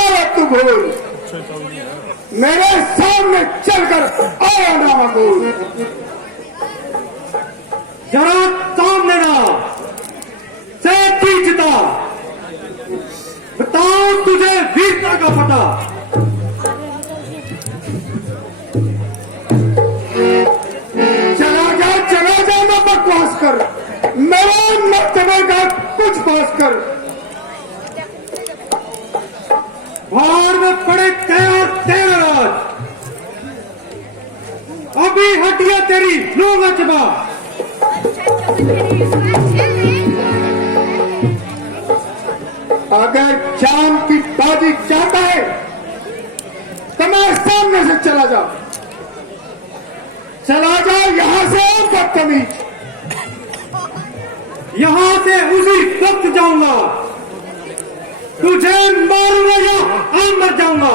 सारा तू भूल, मेरे सामने चलकर आया नामा बोल। जरा सामने ना से खींचता, बताओ तुझे वीरता का पता। चला जा ना बकवास कर, मेरे मर्तबे का कुछ पास कर। भार में पड़े तेरा राज, अभी हटिया तेरी लोग चबा। अगर जान की बाजी चाहता है तो मैं सामने से चला जा यहां से। बदतमीज, यहां से उसी वक्त जाऊंगा, तुझे मारूंगा या मर जाऊंगा।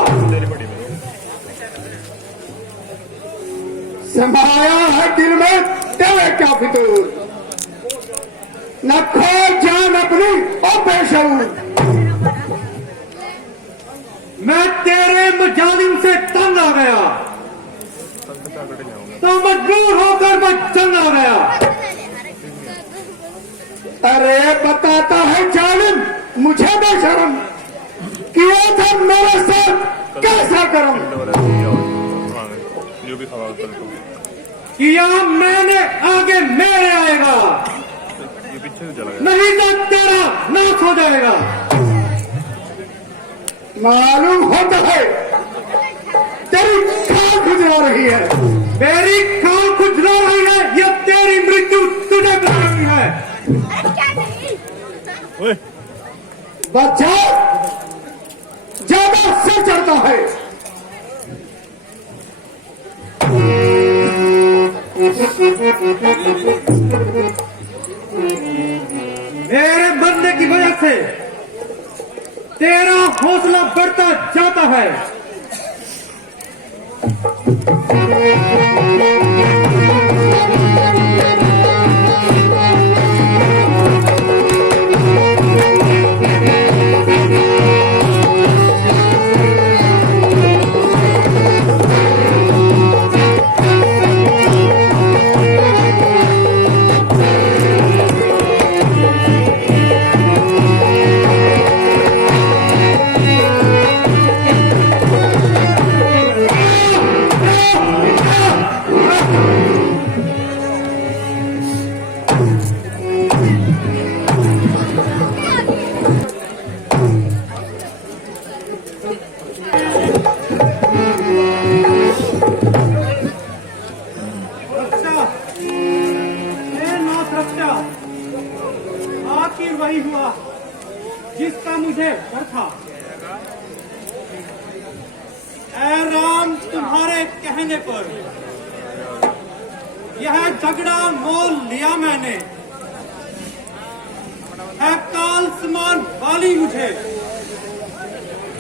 समाया है दिल में तेरे क्या फितूर, न खो जान अपनी और बेशऊर। मैं तेरे मजालिम से तंग आ गया तो मजबूर होकर मैं जंग आ गया। अरे बताता है जालिम मुझे बेशरम, किया था मेरे साथ कैसा करम। किया मैंने आगे मेरे आएगा, नहीं तो तेरा नाश हो जाएगा। मालूम होता है तेरी खाल खुजला रही है, मेरी खाल खुजला रही है या तेरी मृत्यु तुझे कर रही है। बच्चा ज्यादा सिर चढ़ता है। मेरे मरने की वजह से तेरा हौसला बढ़ता जाता है। आखिर वही हुआ जिसका मुझे डर था। ऐ राम, तुम्हारे कहने पर यह झगड़ा मोल लिया मैंने। है काल समान वाली मुझे,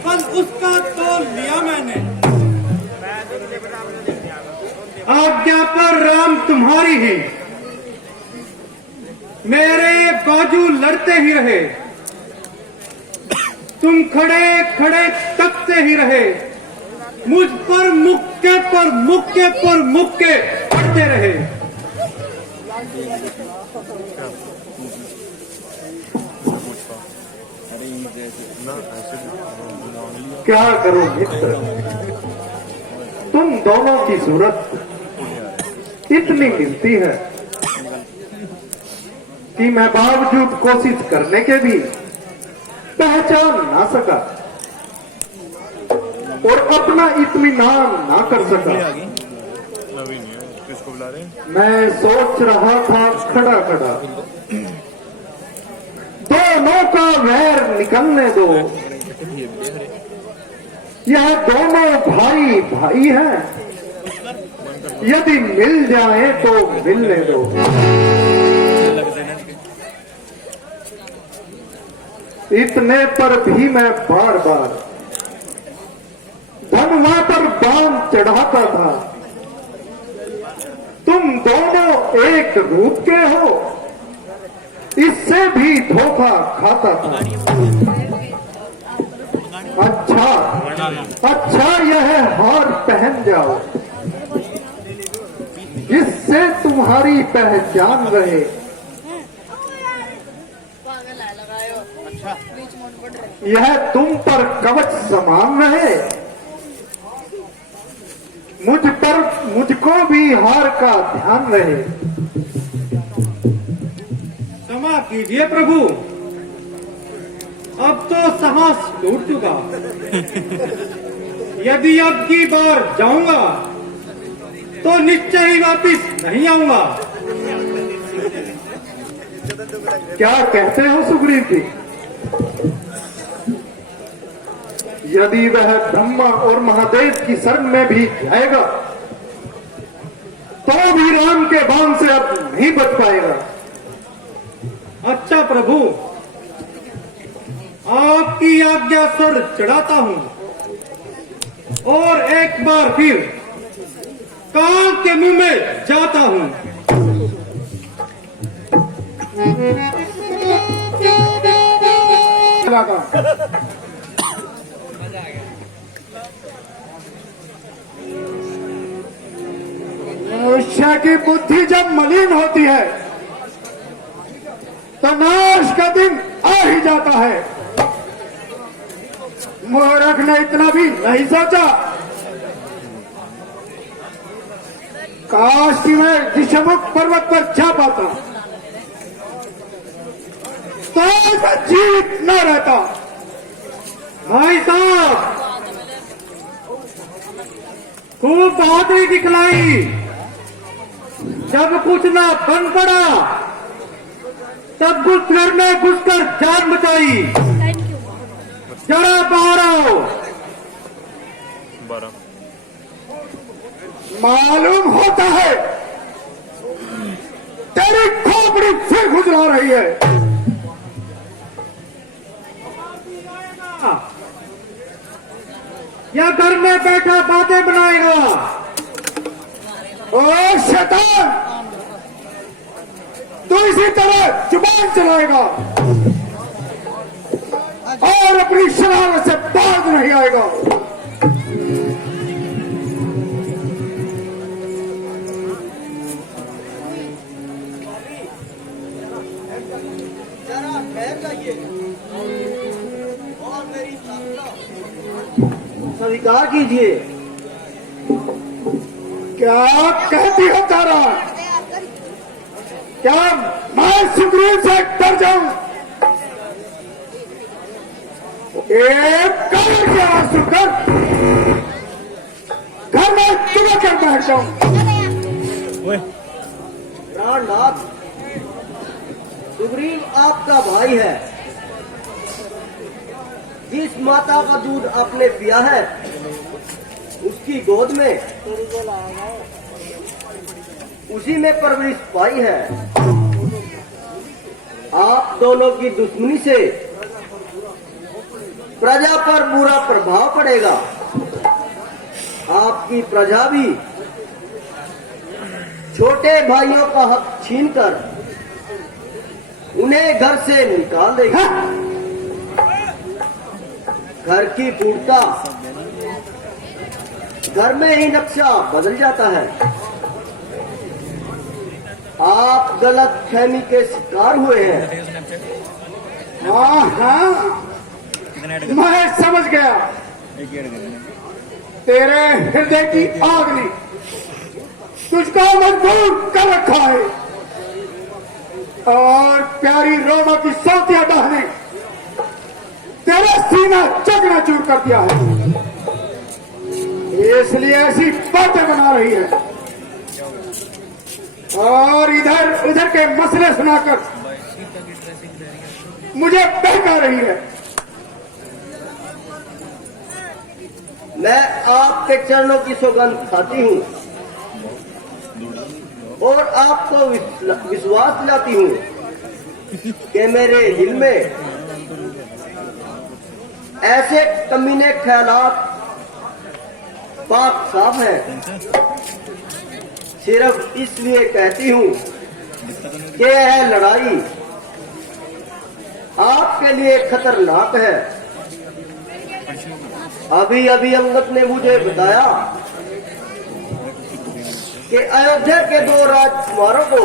बस उसका तोल लिया मैंने। आज्ञा पर राम तुम्हारी ही, मेरे बाजू लड़ते ही रहे। तुम खड़े खड़े तकते ही रहे, मुझ पर मुक्के पर मुक्के पर मुक्के पड़ते रहे। क्या करो मित्र, तुम दोनों की सूरत इतनी मिलती है कि मैं बावजूद कोशिश करने के भी पहचान ना सका और अपना इत्मीनान ना कर सका। मैं सोच रहा था खड़ा खड़ा, दोनों का वैर निकलने दो। यह दोनों भाई भाई हैं, यदि मिल जाए तो मिलने दो। इतने पर भी मैं बार बार धनवा पर बाण चढ़ाता था। तुम दोनों एक रूप के हो, इससे भी धोखा खाता था। अच्छा, अच्छा यह हार पहन जाओ जिससे तुम्हारी पहचान रहे। यह तुम पर कवच समान रहे, मुझको भी हार का ध्यान रहे। क्षमा कीजिए प्रभु, अब तो साहस टूट चुका। यदि अब की बार जाऊंगा तो निश्चय ही वापिस नहीं आऊंगा। क्या कहते हो सुग्रीव जी? यदि वह ब्रह्मा और महादेव की शरण में भी जाएगा तो भी राम के बाण से अब नहीं बच पाएगा। अच्छा प्रभु, आपकी आज्ञा सर चढ़ाता हूं और एक बार फिर काल के मुंह में जाता हूं। मनुष्य की बुद्धि जब मलिन होती है तो नाश का दिन आ ही जाता है। मूर्ख ने इतना भी नहीं सोचा। काश कि मैं ऋषमुख पर्वत पर जा पाता तो मैं जीवित न रहता। भाई साहब, खूब बहादुरी दिखलाई। जब कुछ ना बन पड़ा तब घुसघर में घुसकर जान बचाई। जरा बाहर आओ। मालूम होता है तेरी खोपड़ी फिर खुजला रही है। या घर में बैठा बातें बनाएगा। ओ शैतान, तू इसी तरह जुबान चलाएगा और अपनी शरारत से बाज नहीं आएगा। स्वीकार कीजिए। क्या कहती हो तारा? क्या मैं सुग्रीव से डर जाऊं? एक कर के आंसू कर घर में तुम्हें कर बैठ जाऊं। प्राणनाथ, सुग्रीव आपका भाई है। जिस माता का दूध आपने पिया है उसकी गोद में उसी में परवरिश पाई है। आप दोनों की दुश्मनी से प्रजा पर बुरा प्रभाव पड़ेगा। आपकी प्रजा भी छोटे भाइयों का हक छीनकर उन्हें घर से निकाल देगी। घर की पूर्णता घर में ही नक्शा बदल जाता है। आप गलत फहमी के शिकार हुए हैं। हाँ, मैं समझ गया। तेरे हृदय की आग ने तुझको मजबूर कर रखा है और प्यारी रोमा की सौतिया बहने तेरा सीना चकनाचूर कर दिया है। इसलिए ऐसी बातें बना रही है और इधर उधर के मसले सुनाकर मुझे बहका रही है। मैं आपके चरणों की सौगंध खाती हूँ और आपको विश्वास दिलाती हूँ कि मेरे दिल में ऐसे कमीने ख्यालात पाक साफ है। सिर्फ इसलिए कहती हूँ कि यह लड़ाई आपके लिए खतरनाक है। अभी अभी अंगद ने मुझे बताया कि अयोध्या के 2 राजकुमारों को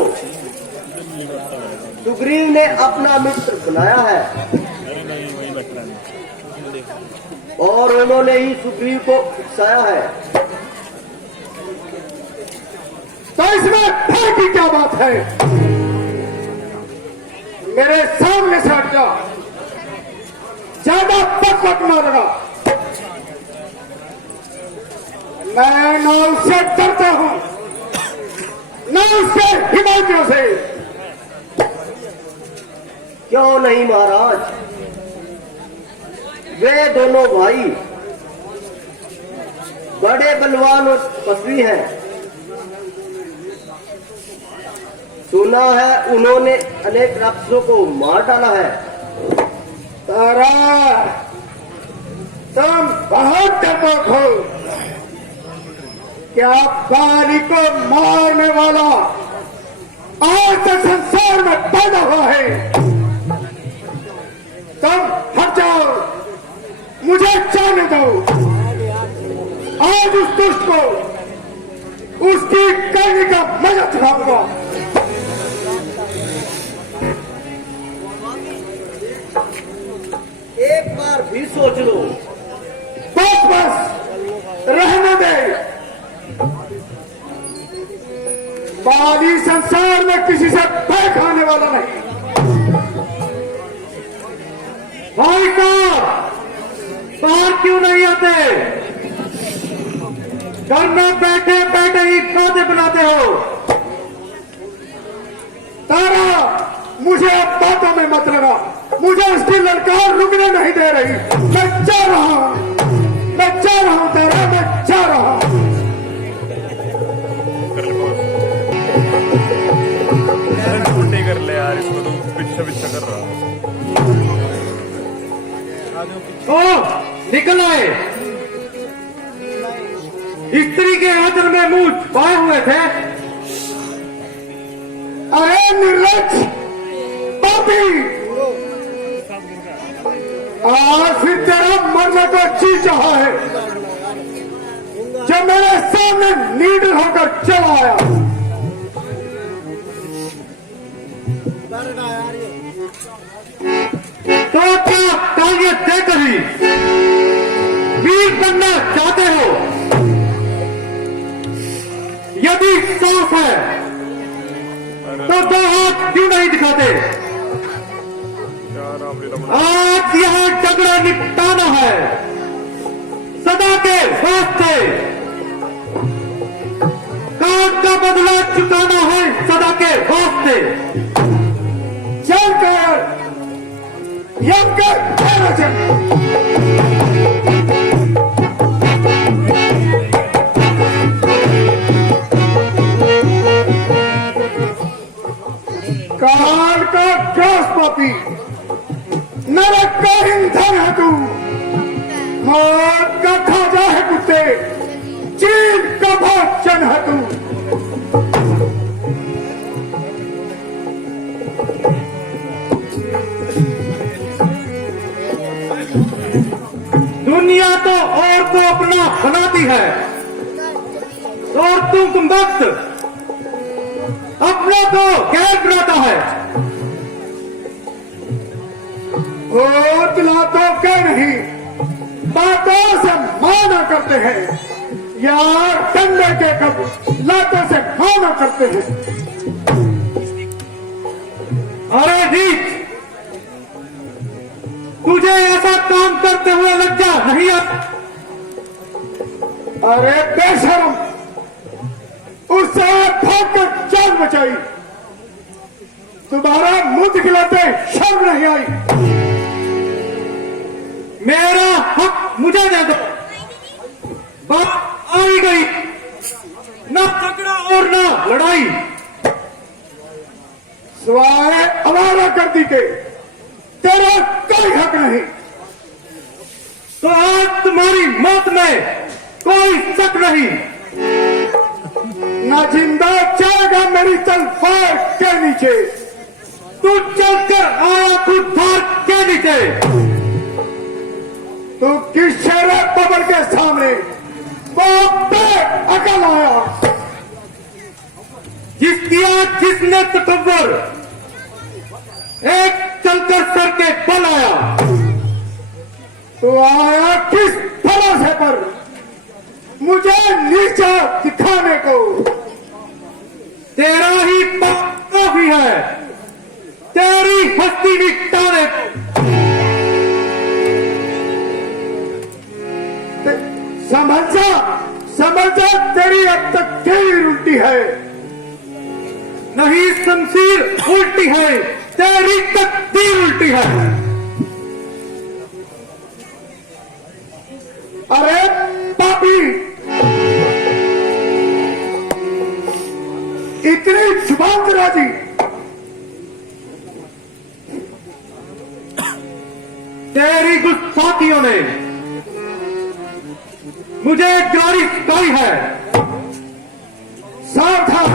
सुग्रीव ने अपना मित्र बनाया है और उन्होंने ही सुग्रीव को उकसाया है। तो इसमें भय की क्या बात है? मेरे सामने से हट जा, ज्यादा पकपक न लगा। मैं न उससे डरता हूं न उसके हिमालयों से। क्यों नहीं महाराज, वे दोनों भाई बड़े बलवान और तपस्वी हैं। सुना है उन्होंने अनेक राक्षसों को मार डाला है। तारा, तुम बहुत डरपोक हो। क्या बाली को मारने वाला आज तक संसार में पैदा हुआ है? तुम हट जाओ, मुझे जाने दो। आज उस दुष्ट को उसकी करने का मजा चुकाऊंगा। एक बार भी सोच लो। बस बस, रहने दे। बाली संसार में किसी से भय खाने वाला नहीं। भाई का बाहर क्यों नहीं आते? घर में बैठे बैठे ही पौधे बनाते हो। तारा, मुझे अब बातों में मत लगा। मुझे उसकी ललकार रुकने नहीं दे रही। मैं जा रहा हूं, मैं जा रहा हूं तारा, मैं जा रहा हूं। कर ले यार, इसको तो पीछे पीछे कर रहा है। ओ निकल आए। स्त्री के आंचल में मुंह पाए हुए थे। अरे निर्लज पापी, आज फिर तेरा मरने को जी चाहा है जब मेरे सामने नीडर होकर चला आया। तो क्या ताकत देकर ही वीर बनना चाहते हो? यदि साफ है तो 2 हाथ क्यों नहीं दिखाते? आज यहाँ झगड़ा निपटाना है, सदा के वास्ते। काम का बदला चुकाना है सदा के वास्ते। चलकर यम के काल का ग्रास पापी, नरक का ईंधन है तू। मौत का खाजा है कुत्ते, चीन का भोजन है तू। दुनिया तो और को अपना बनाती है और तुम वक्त अपना को गैर बनाता है। वो दिलातों के नहीं, बातों से माना करते हैं। यार डंडे के कब लातों से माना करते हैं। अरे नीच, तुझे ऐसा काम करते हुए लज्जा नहीं आती? अरे बेशरम, उससे भाग कर जान बचाई। तुम्हारा मुंह दिखलाते शर्म नहीं आई। मेरा हक मुझे दे दो। बात आई गई, न झगड़ा और न लड़ाई। सिवाय अवारा गर्दी के तेरा कोई हक नहीं। तो आज तुम्हारी मौत में कोई शक नहीं। ना जिंदा जाएगा मेरी तलवार के नीचे। तू चलकर आया खुद धार के नीचे। तो किस शेर बबल के सामने पे अकल आया? जिसने तकब्बर एक चलकर सर के बल आया। तो आया किस भरोसे पर मुझे नीचा दिखाने को? तेरा ही पाप काफी है, तेरी हस्ती मिटाने को। समझ जा तेरी अब तक तेरी उल्टी है। नहीं शमशीर उल्टी है, तेरी तकदीर उल्टी है। अरे पापी, इतनी जुबान चला दी। तेरी गुस्ताखियों ने मुझे जारी सिखाई है। सावधान,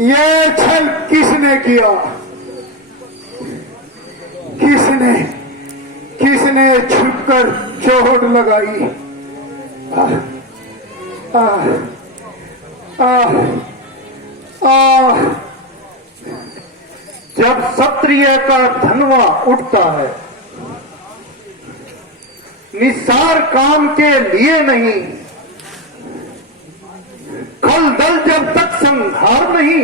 ये छल किसने किया? किसने छुपकर चोट लगाई? जब क्षत्रिय का धनवा उठता है, निस्सार काम के लिए नहीं, खल दल जब तक संहार नहीं,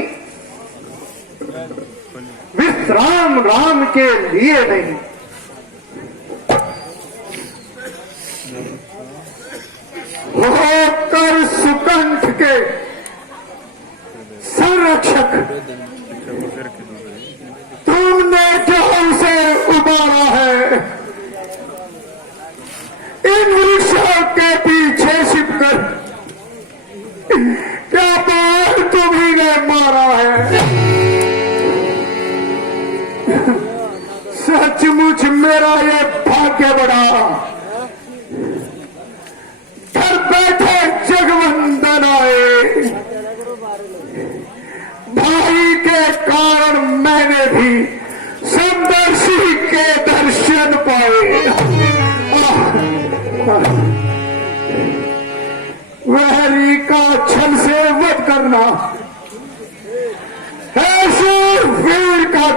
विश्राम राम के लिए नहीं। होकर सुकंठ के संरक्षक तुमने जो उसे उबारा है, इन वृक्षों के पीछे छिपकर क्या बार तुम्ही ने मारा है? सचमुच मेरा ये भाग्य बड़ा, घर बैठे जगवंदन आए। भाई के कारण मैंने भी समदर्शी के दर्शन पाए। वहरी का छल से वध करना है शूरवीर का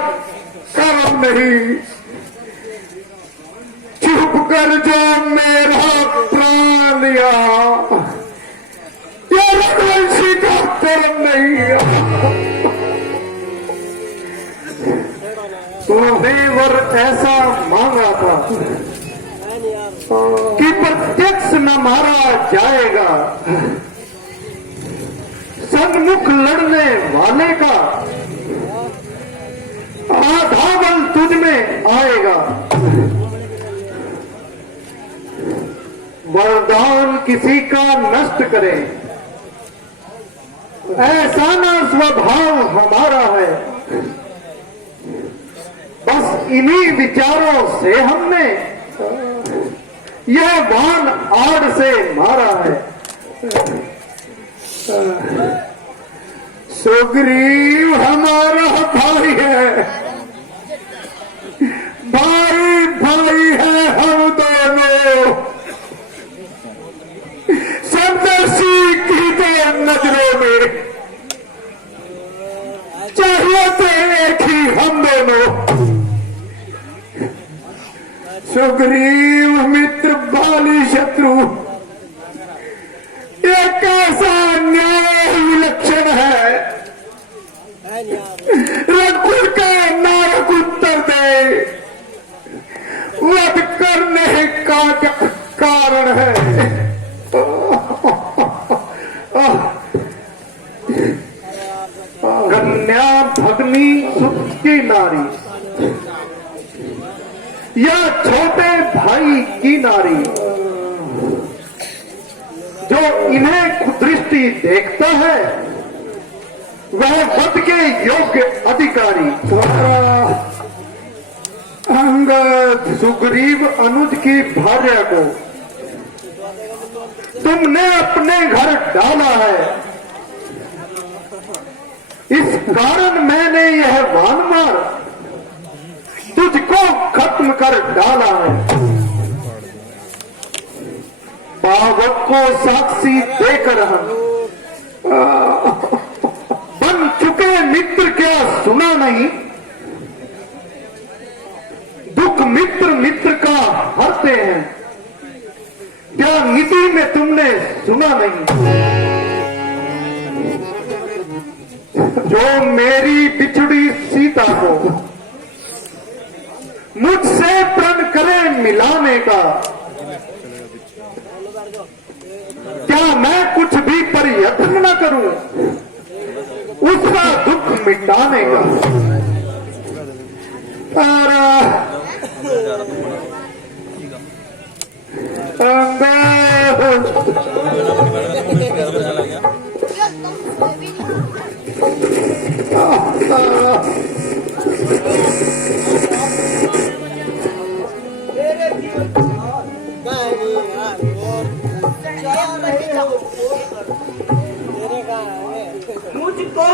कर्म नहीं। चुप कर जो मेरा प्राण लिया, ये रघुवंशी का कर्म नहीं है। तो देवर ऐसा मांगा था कि प्रत्यक्ष न मारा जाएगा, सन्मुख लड़ने वाले का आधा बल तुझ में आएगा। वरदान किसी का नष्ट करे, ऐसा ना स्वभाव हमारा है। बस इन्हीं विचारों से हमने यह बाण आड़ से मारा है। सुग्रीव हमारा भाई है, भाई है हम दोनों। समदर्शी की सुग्रीव मित्र बाली शत्रु, ये कैसा न्याय विलक्षण है। रघुकुल का नायक उत्तर दे, वध करने का कारण है। कन्या भगनी सुख की नारी या छोटे भाई की नारी, जो इन्हें कुदृष्टि देखता है वह वध के योग्य अधिकारी। अंगद सुग्रीव अनुज की भार्या को तुमने अपने घर डाला है, इस कारण मैंने यह वान मार तुझको खत्म कर डाला है। पावक को साक्षी देकर हम बन चुके मित्र क्या सुना नहीं, दुख मित्र मित्र का हरते हैं, क्या नीति में तुमने सुना नहीं। जो मेरी बिछड़ी सीता को मुझसे प्रण करे मिलाने का, क्या मैं कुछ भी प्रयत्न न करूं उसका दुख मिटाने का। मुझको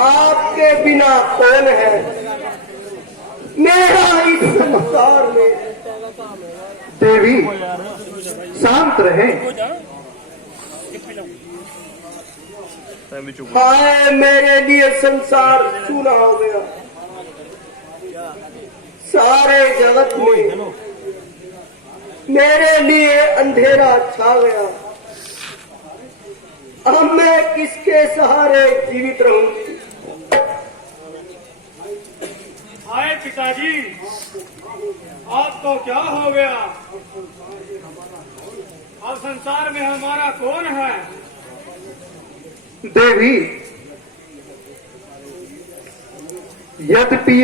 आपके बिना कौन है मेरा इस संसार में। देवी शांत रहे। हाय मेरे लिए संसार सूना हो गया, सारे जगत में मेरे लिए अंधेरा छा गया। अब मैं किसके सहारे जीवित रहूंगी। हाय पिताजी, आपको क्या हो गया? अब संसार में हमारा कौन है? देवी यद्यपि